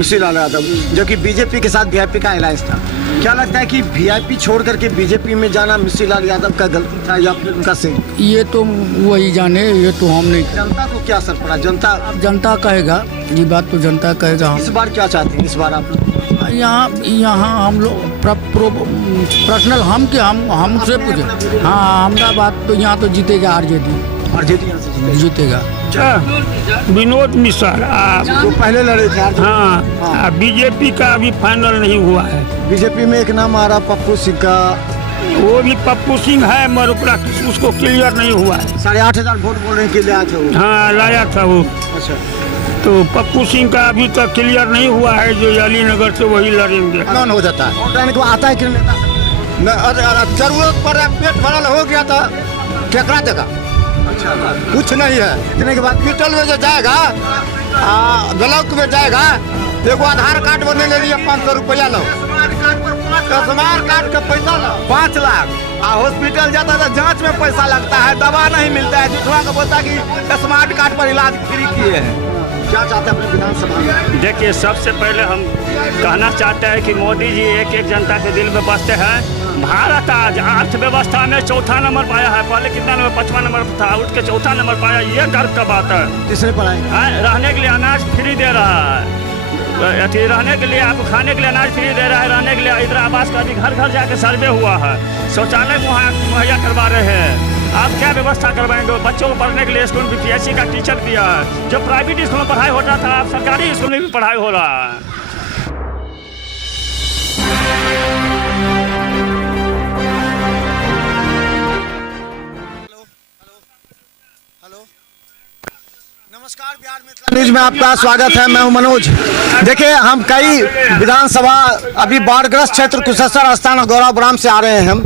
मिश्री लाल यादव, जो कि बीजेपी के साथ वीआईपी का अलायंस था। क्या लगता है कि वीआईपी छोड़ करके बीजेपी में जाना मिश्री लाल यादव का गलती था या फिर उनका सही? ये तो वही जाने, ये तो हम नहीं। जनता को क्या असर पड़ा? जनता कहेगा, ये बात तो जनता कहेगा। इस बार क्या चाहते हैं? इस बार आप यहाँ हम लोग पर्सनल हमसे पूछे। हाँ, हमारा बात तो यहाँ तो जीतेगा आरजेडी यहाँ से जीतेगा। विनोद मिश्रा तो पहले लड़े थे। हाँ, बीजेपी का अभी फाइनल नहीं हुआ है। बीजेपी में एक नाम आ रहा पप्पू सिंह का, वो भी पप्पू सिंह है मगर उसको क्लियर नहीं हुआ है। 8,500 वोट बोलने के लिए आया था वो। हाँ, लाया था वो। अच्छा, तो पप्पू सिंह का अभी तक क्लियर नहीं हुआ है, जो अलीनगर से वही लड़ेंगे। कौन हो जाता है? वोट को आता है कि नेता? जरूरत पर पेट भरल हो गया था, केकरा देगा? कुछ नहीं है। इतने के बाद हॉस्पिटल में जो जाएगा, ब्लॉक में जाएगा, एगो आधार कार्ड बनने के लिए 500 रुपया लो, स्मार्ट कार्ड का पैसा लो 5 लाख। हॉस्पिटल जाता है तो जांच में पैसा लगता है, दवा नहीं मिलता है, दूसरा को बोलता कि स्मार्ट कार्ड पर इलाज फ्री किए हैं। क्या चाहते हैं अपने विधानसभा में? देखिए, सबसे पहले हम कहना चाहते हैं कि मोदी जी एक एक जनता के दिल में बसते हैं। भारत आज अर्थव्यवस्था में चौथा नंबर पाया है। पहले कितना नंबर? 5वां नंबर था, उठ के चौथा नंबर पाया। ये गर्व का बात है। तीसरे पर आएंगे। रहने के लिए अनाज फ्री दे रहा है, रहने के लिए, आपको खाने के लिए अनाज फ्री दे रहा है, रहने के लिए इंदिरा आवास का अभी घर घर जाके सर्वे हुआ है, शौचालय मुहैया करवा रहे हैं। आप क्या व्यवस्था करवाएंगे? बच्चों को पढ़ने के लिए स्कूल में PSC का टीचर दिया है। जो प्राइवेट स्कूल में पढ़ाई होता था, अब सरकारी स्कूल में भी पढ़ाई हो रहा है। नमस्कार, बिहार मिथिला न्यूज में आपका स्वागत है। मैं हूं मनोज। देखिए, हम कई विधानसभा अभी बाढ़ग्रस्त क्षेत्र कुशेश्वर स्थान और गौराबुराम से आ रहे हैं। हम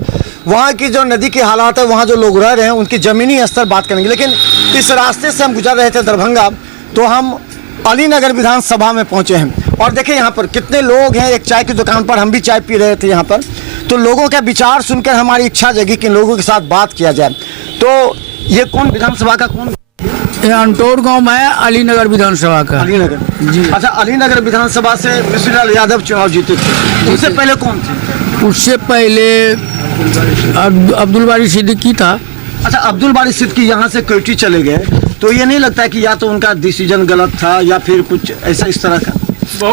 वहाँ की जो नदी के हालात है, वहाँ जो लोग रह रहे हैं, उनकी ज़मीनी स्तर बात करेंगे। लेकिन इस रास्ते से हम गुजर रहे थे दरभंगा, तो हम अलीनगर विधानसभा में पहुँचे हैं। और देखिए यहाँ पर कितने लोग हैं। एक चाय की दुकान पर हम भी चाय पी रहे थे यहाँ पर, तो लोगों का विचार सुनकर हमारी इच्छा जगी कि लोगों के साथ बात किया जाए। तो ये कौन विधानसभा का कौन? अंटोर गांव में अलीनगर विधानसभा का। अलीनगर जी। अच्छा, अलीनगर विधानसभा से मिश्री लाल यादव चुनाव जीते थे। उससे पहले कौन थे? उससे पहले अब्दुल बारी सिद्दीकी था। अच्छा, अब्दुल बारी सिद्दीकी यहाँ से कोयटी चले गए, तो ये नहीं लगता है कि या तो उनका डिसीजन गलत था या फिर कुछ ऐसा इस तरह का?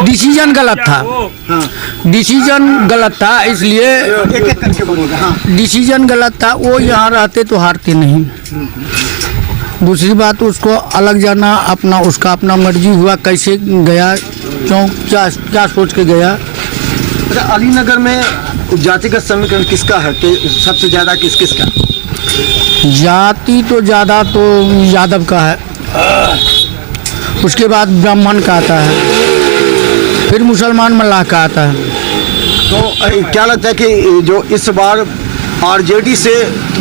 डिसीजन गलत था। हाँ, डिसीजन गलत था, इसलिए एक एक करके बोलेगा। हाँ, डिसीजन गलत था। वो यहाँ रहते तो हारते नहीं। दूसरी बात, उसको अलग जाना, अपना उसका अपना मर्जी हुआ, कैसे गया, क्यों, क्या सोच के गया। अच्छा, अलीनगर में जातिगत समीकरण किसका है कि सबसे ज़्यादा किसका? जाति तो ज़्यादा तो यादव का है, उसके बाद ब्राह्मण का आता है, फिर मुसलमान मल्लाह का आता है। तो क्या लगता है कि जो इस बार आरजेडी से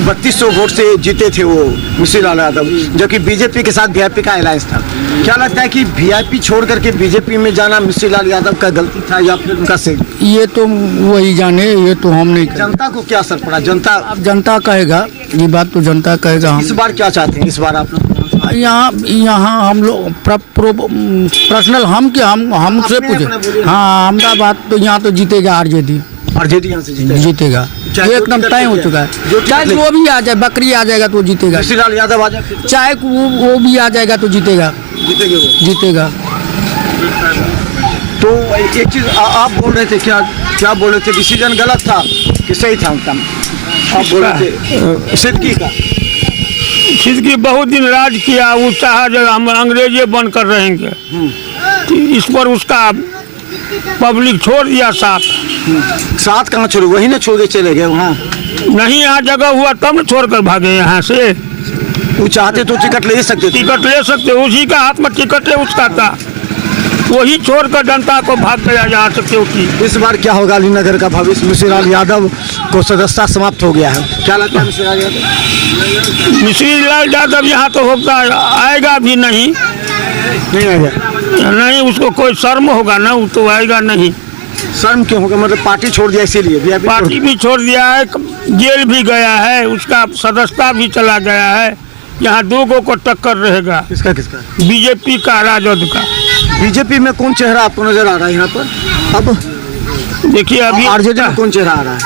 3200 वोट से जीते थे वो मिश्री लाल यादव, जो कि बीजेपी के साथ वीआईपी का अलायंस था, क्या लगता है कि वीआईपी छोड़ करके बीजेपी में जाना मिश्री लाल यादव का गलती था या फिर उनका सही? ये तो वही जाने, ये तो हम नहीं। जनता को क्या असर पड़ा? जनता कहेगा, ये बात तो जनता कहेगा। इस बार क्या चाहते हैं? इस बार आप यहाँ हम लोग पर्सनल हमसे पूछे। हाँ, हमारा बात तो यहाँ तो जीतेगा आरजेडी यहाँ से जीतेगा। ये एकदम तय हो चुका है। चाहे वो भी आ जाए, बकरी आ जाएगा तो जीतेगा। मिश्री लाल यादव आ जाए, चाहे वो भी आ जाएगा तो जीतेगा। जीतेगा। तो एक चीज आप बोल रहे थे, क्या बोल रहे थे? डिसीजन गलत था कि सही था उनका? आप बोल रहे थे सिद्दीकी का। सिद्दीकी बहुत दिन राज किया, वो चाहा जब हम अंग्रेजे बनकर रहेंगे, तो इस पर उसका पब्लिक छोड़ दिया साथ कहाँ छोड़े? वही ना छोड़ के चले गए वहाँ। नहीं, यहाँ जगह हुआ तब न छोड़कर भागे यहाँ से। वो चाहते तो टिकट ले सकते थे। टिकट ले सकते, उसी का हाथ में टिकट है, उसका था, वही छोड़कर जनता को भाग गया यहाँ से। क्योंकि इस बार क्या होगा अलीनगर का भविष्य? मिश्री लाल यादव को सदस्यता समाप्त हो गया है, क्या लगता है मिश्री लाल यादव? मिश्री लाल यादव यहाँ तो होगा, आएगा भी नहीं आएगा नहीं, उसको कोई शर्म होगा ना, वो तो आएगा नहीं। शर्म क्यों होगा? मतलब पार्टी छोड़ दिया इसीलिए? पार्टी भी छोड़ दिया है, जेल भी गया है, उसका सदस्यता भी चला गया है। यहाँ 2 को टक्कर रहेगा। किसका? बीजेपी का, राजद का। बीजेपी में कौन चेहरा आपको नजर आ रहा है यहाँ पर अब? देखिए अभी आरजेडी में कौन चेहरा आ रहा है?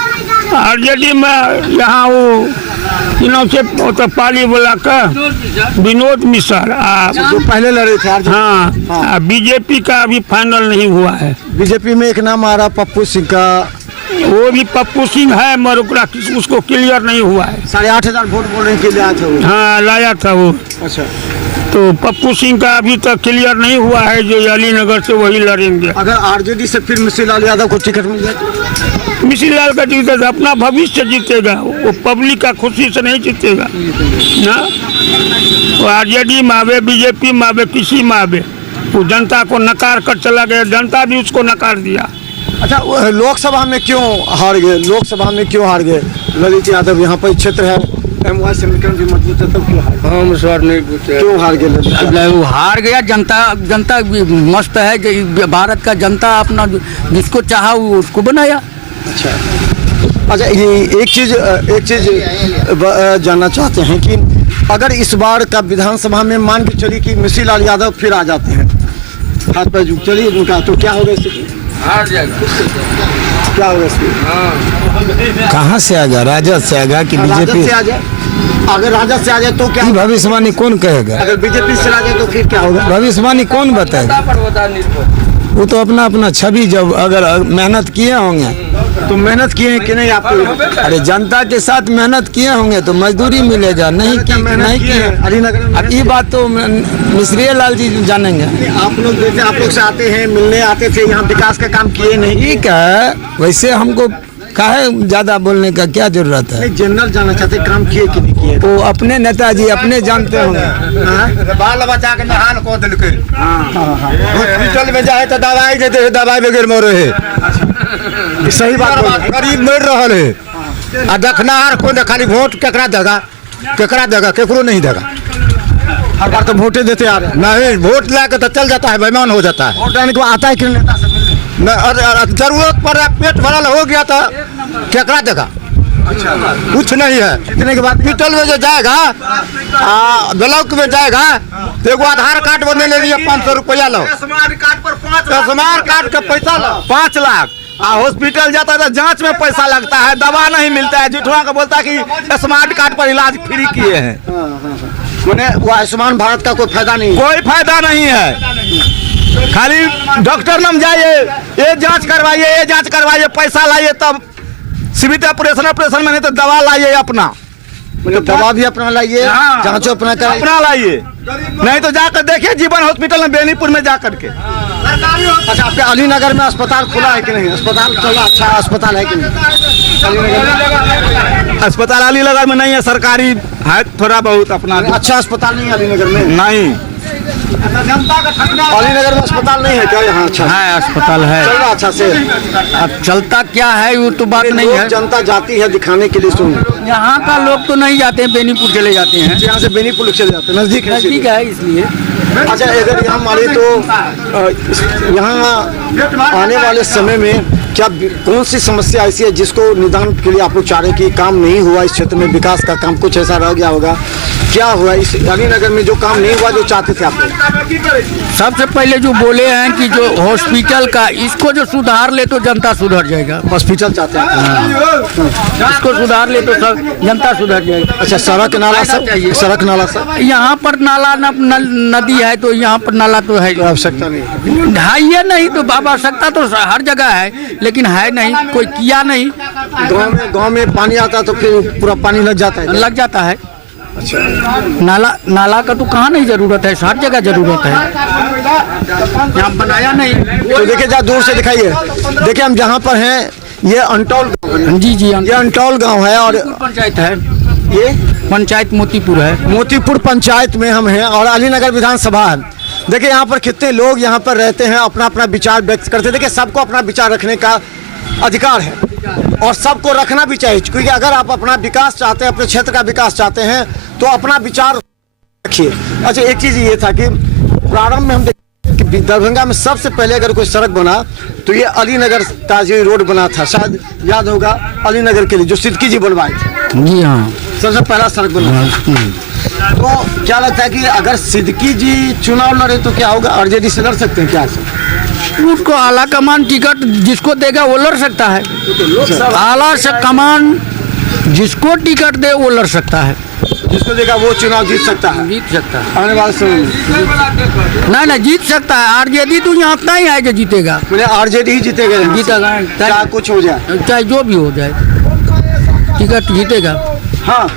आरजेडी में यहाँ वो तीनों से तो पाली बोला का विनोद मिश्रा जो पहले लड़े थे आरजेडी। हाँ, बीजेपी का अभी फाइनल नहीं हुआ है। बीजेपी में एक नाम आ रहा पप्पू सिंह का, वो भी पप्पू सिंह है मगर उसको क्लियर नहीं हुआ है। 8,500 वोट बोल रहे हैं कि लिया था वो। हाँ लाया था वो। अच्छा, तो पप्पू सिंह का अभी तक क्लियर नहीं हुआ है, जो अलीनगर से वही लड़ेंगे। अगर आरजेडी से फिर मिश्री लाल यादव को टिकट मिल जाए तो? मिश्री लाल का जीतेगा, अपना भविष्य जीतेगा, वो पब्लिक का खुशी से नहीं जीतेगा ना। वो आरजेडी में आवे, बीजेपी में आवे, किसी में आवे, वो जनता को नकार कर चला गया, जनता भी उसको नकार दिया। अच्छा, वो लोकसभा में क्यों हार गए? लोकसभा में क्यों हार गए ललित यादव? यहाँ पर क्षेत्र है, MY समीकरण भी मजबूत है, तब क्यों हार गए? हम सर नहीं पूछे क्यों हार गए ललित यादव? वो हार गया। जनता भी मस्त है कि भारत का जनता अपना जिसको चाहा वो उसको बनाया। अच्छा, ये एक चीज जानना चाहते हैं कि अगर इस बार का विधानसभा में मान के चलिए कि मिश्री लाल यादव फिर आ जाते हैं, हाथ पर झुक चलिए उनका, तो क्या होगा स्थिति? हार जाएगा। क्या होगा स्थिति? कहाँ से आएगा? राजद से आएगा कि राजद बीजेपी? से आ जाए, अगर राजद से आ जाए तो क्या? भविष्यवाणी कौन कहेगा? अगर बीजेपी से आ जाए तो फिर क्या होगा? भविष्यवाणी कौन बताएगा? वो तो अपना अपना छवि, जब अगर मेहनत किए होंगे तो मेहनत किए हैं कि नहीं आपको? अरे जनता के साथ मेहनत किए होंगे तो मजदूरी मिलेगा, नहीं किए अलीनगर में अब ये बात तो मिश्री लाल जी जानेंगे। आप लोग जैसे आप लोग से आते हैं, मिलने आते थे, यहाँ विकास का काम किए नहीं? ठीक है, वैसे हमको काहे ज्यादा बोलने का क्या जरूरत है? जनरल जानना चाहते काम किए कि नहीं किए? वो अपने नेताजी अपने जानते होंगे। बाल बचा के नहान को दिल के हॉस्पिटल में जाए तो दवाई देते हैं, दवाई बगैर मरे है। सही बात बोल रहे हैं। गरीब मर रहा है आ देखनार को खाली वोट केकरा देगा, केकरो नहीं देगा। हर बार तो वोटे देते आ रहे हैं। नहीं, वोट लाके तो चल जाता है, बेईमान हो जाता है। वोट देने को आता है कि नहीं नेता से मिलने? जरूरत पर पेट भरल हो गया तो केकरा देगा? कुछ नहीं है। इतने के बाद हॉस्पिटल में जो जाएगा, ब्लॉक में जाएगा तो एगो आधार कार्ड बनने ले लिए 500 रुपया लो, स्मार्ट कार्ड का पैसा लो 5 लाख। हॉस्पिटल जाता है तो जांच में पैसा लगता है, दवा नहीं मिलता है, जिठवा का बोलता है कि स्मार्ट कार्ड पर इलाज फ्री किए हैं। मैंने वो आयुष्मान भारत का कोई फायदा नहीं है। कोई फायदा नहीं है, खाली डॉक्टर नाम जाइए, ये जांच करवाइए, पैसा लाइए, तब सीमित ऑपरेशन में नहीं तो दवा लाइए अपना, मतलब दवा भी अपना लाइए, हाँ। जांचो अपना कराइए। अपना लाइए, नहीं तो जाकर देखिए जीवन हॉस्पिटल में बेनीपुर में जाकर के। अच्छा, आपके अलीनगर में अस्पताल खुला है कि नहीं? अस्पताल चला, अच्छा अस्पताल है कि नहीं अलीनगर में? अस्पताल अलीनगर में नहीं है, सरकारी है थोड़ा बहुत अपना। अच्छा अस्पताल नहीं है अलीनगर में? नहीं, अलीनगर में अस्पताल नहीं है क्या? यहाँ अच्छा है अस्पताल है, चल रहा अच्छा से? अब चलता क्या है वो तो बात नहीं है। जनता जाती है दिखाने के लिए, सुन यहाँ का लोग तो नहीं जाते हैं, बेनीपुर चले जाते हैं। यहाँ से बेनीपुर चले जाते हैं, नजदीक है ठीक है इसलिए। अच्छा, अगर यहाँ मारे तो यहाँ आने वाले समय में क्या कौन सी समस्या ऐसी है जिसको निदान के लिए आप लोग चाह रहे हैं कि काम नहीं हुआ इस क्षेत्र में, विकास का काम कुछ ऐसा रह गया होगा? क्या हुआ इस अलीनगर में जो काम नहीं हुआ जो चाहते थे आप लोग? सबसे पहले जो बोले हैं कि जो हॉस्पिटल का, इसको जो सुधार ले तो जनता सुधर जाएगा। हॉस्पिटल चाहते हैं, इसको सुधार ले तो सब जनता सुधर जाएगी। अच्छा, सड़क नाला सब, सड़क नाला सब यहाँ पर नाला नदी है तो यहाँ पर नाला तो है, आवश्यकता नहीं ढाई नहीं तो आवश्यकता तो हर जगह है, लेकिन है नहीं, कोई किया नहीं। गांव में पानी आता तो फिर पूरा पानी लग जाता है। अच्छा, नाला का तो कहाँ नहीं जरूरत है, हर जगह जरूरत है, यहाँ बनाया नहीं। तो देखिए जरा दूर से दिखाइए, देखिए हम जहाँ पर हैं ये अंटौल जी, ये अंटौल गांव है और पंचायत है, ये पंचायत मोतीपुर है, मोतीपुर पंचायत में हम हैं और अलीनगर विधानसभा है। देखिए यहाँ पर कितने लोग यहाँ पर रहते हैं, अपना अपना विचार व्यक्त करते हैं। देखिए सबको अपना विचार रखने का अधिकार है और सबको रखना भी चाहिए, क्योंकि अगर आप अपना विकास चाहते हैं, अपने क्षेत्र का विकास चाहते हैं तो अपना विचार रखिए। अच्छा, एक चीज़ ये था कि प्रारंभ में हम देखते कि दरभंगा में सबसे पहले अगर कोई सड़क बना तो ये अलीनगर ताजी रोड बना था, शायद याद होगा, अलीनगर के लिए जो सिद्दकी जी बनवाए थे। जी हाँ, सबसे पहला सड़क बना। तो क्या लगता है कि अगर सिद्दीकी जी चुनाव लड़े तो क्या होगा, आरजेडी से लड़ सकते हैं क्या? उसको आला कमान टिकट जिसको देगा वो लड़ सकता है। आला से कमान जिसको टिकट दे वो लड़ सकता है, जिसको देगा वो चुनाव जीत सकता है। जीत सकता है। आने वाले समय में नहीं जीत सकता है। आरजेडी तो यहाँ इतना ही है कि जीतेगा, मैंने आरजेडी ही जीतेगा, जीतेगा चाहे कुछ हो जाए, चाहे जो भी हो जाए टिकट जीतेगा। हाँ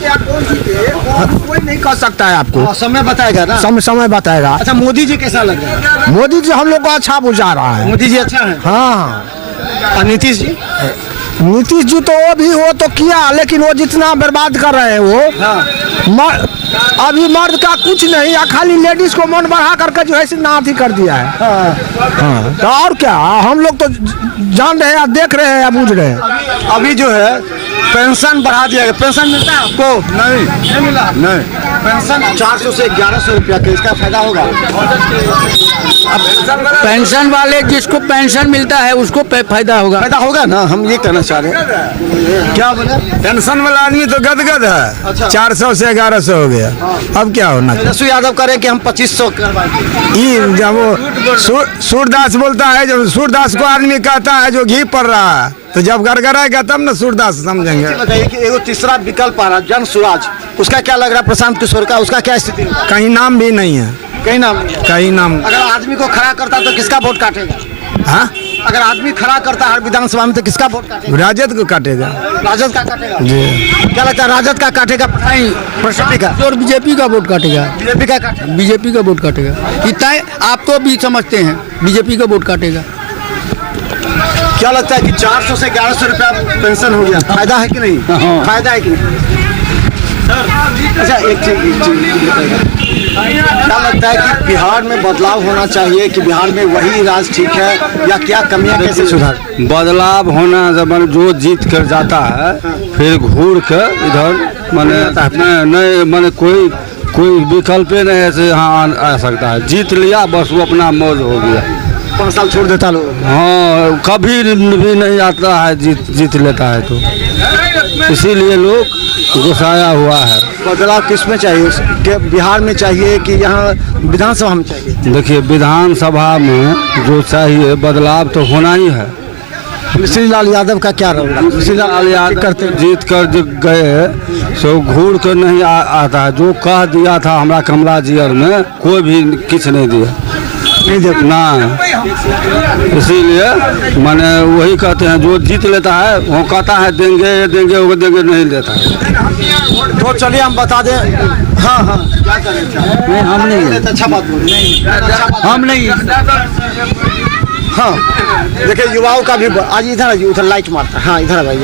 कोई नहीं कह सकता है आपको, हाँ, समय बताएगा ना। समय बताएगा। अच्छा, मोदी जी कैसा लग रहा है? मोदी जी हम लोग को अच्छा बुझा रहा है। मोदी जी अच्छा है। हाँ, और नीतीश जी? नीतीश जी तो वो तो किया, लेकिन वो जितना बर्बाद कर रहे हैं वो हाँ अभी मर्द का कुछ नहीं, खाली लेडीज को मन बढ़ा करके जो है नाथ ही कर दिया है। हाँ, तो और क्या, हम लोग तो जान रहे हैं, देख रहे हैं या बूझ रहे हैं। अभी जो है पेंशन बढ़ा दिया गया। पेंशन मिलता है आपको? नहीं मिला। नहीं, पेंशन 400 से 1100 रुपया का, इसका फायदा होगा? पेंशन वाले जिसको पेंशन मिलता है उसको फायदा होगा। फायदा होगा ना, हम ये कहना चाह रहे हैं। क्या बोले? पेंशन वाला आदमी तो गदगद है। अच्छा। 400 से 1100 हो गया, अब क्या होना चाहिए? तेजस्वी यादव करें कि हम 2500 करवाएंगे। ये जब वो सूरदास बोलता है, जब सूरदास को आदमी कहता है जो घी पड़ रहा है, तो जब गड़गड़ाएगा तब ना सूरदास समझेंगे। बताइए कि एगो तीसरा विकल्प आ रहा, जन स्वराज, उसका क्या लग रहा है? प्रशांत किशोर का, उसका क्या स्थिति है? कहीं नाम भी नहीं है, कहीं नाम नहीं है। कहीं नाम। अगर आदमी को खड़ा करता तो किसका वोट काटेगा? हाँ, अगर आदमी खड़ा करता हर विधानसभा में तो किसका वोट काटेगा? राजद को काटेगा। राजद का काटेगा जी। क्या लगता है, राजद का काटेगा? नहीं, प्रशांत का। और बीजेपी का वोट काटेगा। बीजेपी का काटेगा। बीजेपी का वोट काटेगा, इतना आप तो भी समझते हैं, बीजेपी का वोट काटेगा। क्या लगता है कि 400 से 1100 रुपया पेंशन हो गया, फायदा है कि नहीं? फायदा है कि नहीं? अच्छा, एक चीज बताइएगा, क्या लगता है कि बिहार में बदलाव होना चाहिए कि बिहार में वही राज ठीक है, या क्या कमियां, कैसे सुधार? बदलाव होना जब जो जीत कर जाता है फिर घूर के इधर नहीं माने कोई विकल्प नहीं ऐसे यहाँ आ सकता है। जीत लिया बस वो अपना मौज हो गया, 5 साल छोड़ देता लोग। हाँ कभी भी नहीं आता है, जीत लेता है तो इसीलिए लोग गुस्साया हुआ है। बदलाव किस में चाहिए, कि बिहार में चाहिए कि यहाँ विधानसभा में चाहिए? देखिए विधानसभा में जो चाहिए बदलाव तो होना ही है। मिश्री लाल यादव का क्या रहा? मिश्री लाल यादव करते जीत कर जो गए सो घूर कर नहीं आता है। जो कह दिया था हमारा कमला जियर में कोई भी किस नहीं दिया, नहीं दे ना। इसीलिए माने वही कहते हैं जो जीत लेता है वो कहता है देंगे वो देंगे, नहीं देता है। तो चलिए हम बता दें। हाँ हाँ, क्या करें? नहीं, हम नहीं, अच्छा बात बोले। हम नहीं। हाँ, देखिए युवाओं का भी आज उधर लाइट मारता है। हाँ, इधर भाई,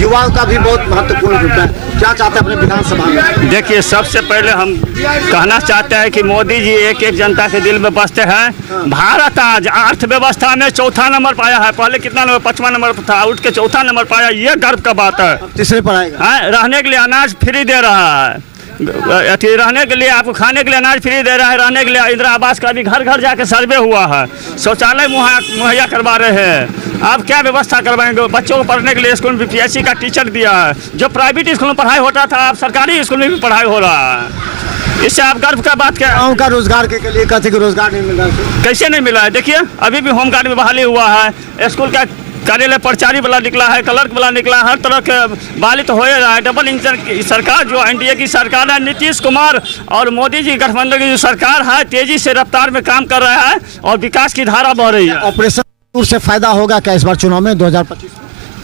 युवाओं का भी बहुत महत्वपूर्ण भूमिका है। क्या चाहते हैं अपने विधानसभा में? देखिए, सबसे पहले हम कहना चाहते हैं कि मोदी जी एक एक जनता के दिल में बसते हैं। भारत आज अर्थव्यवस्था में चौथा नंबर पाया है। पहले कितना नंबर? 5वां नंबर था, उठ के चौथा नंबर पाया। ये गर्व का बात है। तीसरे पर आएगा। हाँ, रहने के लिए अनाज फ्री दे रहा है, रहने के लिए आपको खाने के लिए अनाज फ्री दे रहा है, रहने के लिए इंदिरा आवास का भी घर घर जाके सर्वे हुआ है, शौचालय मुहैया करवा रहे हैं। आप क्या व्यवस्था करवाएंगे? बच्चों को पढ़ने के लिए स्कूल में बीपीएससी का टीचर दिया है। जो प्राइवेट स्कूल में पढ़ाई होता था अब सरकारी स्कूल में भी पढ़ाई हो रहा है। इससे आप गर्व का बात क्या? गाँव का रोजगार के लिए कहते कि रोजगार नहीं मिल रहा। कैसे नहीं मिला है? देखिए, अभी भी होमगार्ड में बहाली हुआ है, स्कूल का कार्यालय प्रचारी वाला निकला है, क्लर्क वाला निकला, हर तरह के बहाली तो हो रहा है। डबल इंजन की सरकार जो एनडीए की सरकार है, नीतीश कुमार और मोदी जी गठबंधन की जो सरकार है, तेजी से रफ्तार में काम कर रहा है और विकास की धारा बह रही है। ऑपरेशन से फायदा होगा क्या इस बार चुनाव में 2025?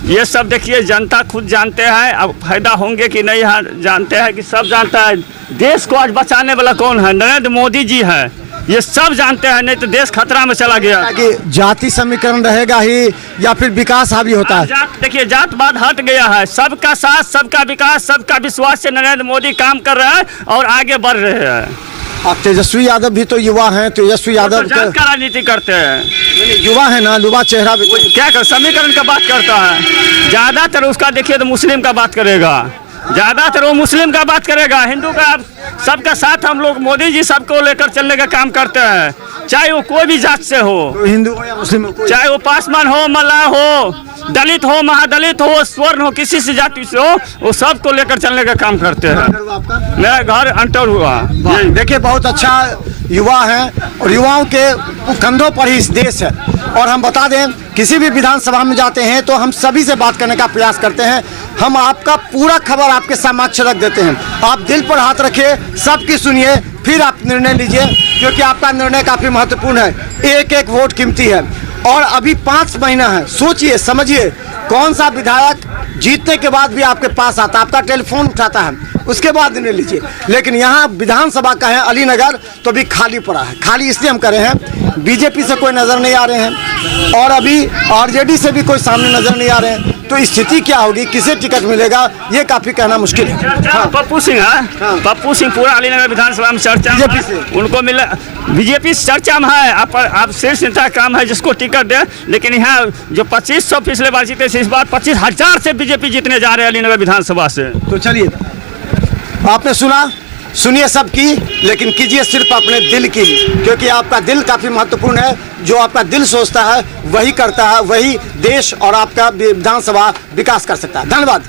ये सब देखिए जनता खुद जानते हैं। अब फायदा होंगे कि नहीं जानते हैं कि सब जानता है। देश को आज बचाने वाला कौन है? नरेंद्र मोदी जी है। ये सब जानते हैं, नहीं तो देश खतरा में चला गया। कि जाति समीकरण रहेगा ही या फिर विकास हावी होता है? देखिए, जातवाद हट गया है। सबका साथ, सबका विकास, सबका विश्वास से नरेंद्र मोदी काम कर रहे हैं और आगे बढ़ रहे हैं। अब तेजस्वी यादव भी तो युवा हैं। तेजस्वी यादव तो जात का राजनीति करते हैं। युवा है ना, युवा चेहरा भी क्या कर समीकरण का बात करता है। ज्यादातर उसका देखिए तो मुस्लिम का बात करेगा। ज़्यादातर वो मुस्लिम का बात करेगा, हिंदू का सबका साथ हम लोग मोदी जी सबको लेकर चलने का काम करते हैं, चाहे वो कोई भी जात से हो, हिंदू हो या मुस्लिम हो, चाहे वो पासवान हो, मल्लाह हो, दलित हो, महादलित हो, स्वर्ण हो, किसी से जाति से हो, वो सबको लेकर चलने का काम करते हैं। आपका मेरा घर अंटर हुआ। देखिए बहुत अच्छा युवा हैं और युवाओं के कंधों पर ही इस देश है। और हम बता दें किसी भी विधानसभा में जाते हैं तो हम सभी से बात करने का प्रयास करते हैं, हम आपका पूरा खबर आपके समक्ष रख देते हैं, आप दिल पर हाथ रखिए, सबकी सुनिए, फिर आप निर्णय लीजिए, क्योंकि आपका निर्णय काफ़ी महत्वपूर्ण है। एक एक वोट कीमती है और अभी 5 महीना है, सोचिए समझिए कौन सा विधायक जीतने के बाद भी आपके पास आता, आपका टेलीफोन उठाता है, उसके बाद निर्णय लीजिए। लेकिन यहाँ विधानसभा का है अलीनगर तो भी खाली पड़ा है। खाली इसलिए हम करे हैं, बीजेपी से कोई नज़र नहीं आ रहे हैं और अभी आरजेडी से भी कोई सामने नज़र नहीं आ रहे हैं, तो स्थिति क्या होगी, किसे टिकट मिलेगा, ये काफ़ी कहना मुश्किल है। हाँ, पप्पू सिंह है, पप्पू सिंह पूरा अलीनगर विधानसभा में चर्चा में बीजेपी है। से? उनको मिला, बीजेपी चर्चा में है, आप शीर्ष नेता काम है जिसको टिकट दे, लेकिन यहाँ जो 2500 पिछले बार जीते थे, इस बार 25,000 से बीजेपी जीतने जा रहे हैं अलीनगर विधानसभा से। तो चलिए, आपने सुना, सुनिए सबकी, लेकिन कीजिए सिर्फ अपने दिल की, क्योंकि आपका दिल काफ़ी महत्वपूर्ण है। जो आपका दिल सोचता है वही करता है, वही देश और आपका विधानसभा विकास कर सकता है। धन्यवाद।